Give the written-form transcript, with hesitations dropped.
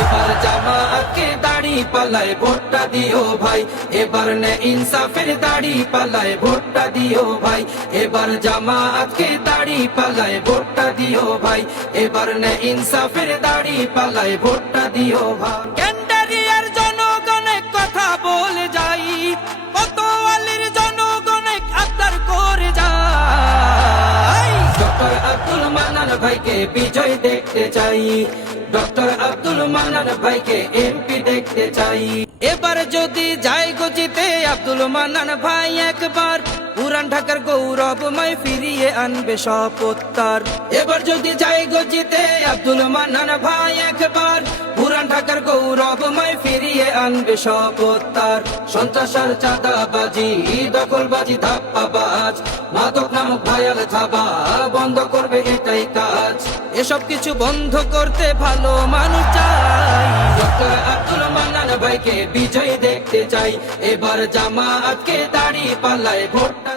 এবার জামাতকে দাড়ি পাল্লায় ভোটটা দিও ভাই, এবার নে ইনসাফের দাড়ি পাল্লায় ভোটটা দিও ভাই, এবার জামাতকে দাড়ি পাল্লায় ভোটটা দিও ভাই, এবার নে ইনসাফের দাড়ি পাল্লায় ভোটটা দিও ভাই। ক্যান্ডারিয়ার জনগণে কথা বলে যাই, কোতোয়ালির জনগণে আবদার করে যাই, ডক্টর আব্দুল মান্নান ভাইকে বিজয় দেখতে চাই, ডক্টর আব্দুল মান্নান ভাইকে এমপি দেখতে চাই। এবার যদি যাই গো জিতে আব্দুল মান্নান ভাই একবার, পুরান ঢাকার গৌরবময় ফিরিয়ে আনবে শপথ তার। এবার যদি যাই গো জিতে আব্দুল মান্নান ভাই একবার, পুরান ঢাকার গৌরবময় ফিরিয়ে আনবে শপথ তার। সন্ত্রাস আর চাঁদাবাজি, দখলবাজি, ধাপ্পাবাজ, মাদক নামক ভায়াল থাবা বন্ধ করবে এটাই কাজ। এসব কিছু বন্ধ করতে ভালো মানুষ চাই, ডক্টর আব্দুল মান্নান ভাইকে বিজয় দেখতে চাই, এবার জামাতকে দাড়ি পাল্লায় ভোটটা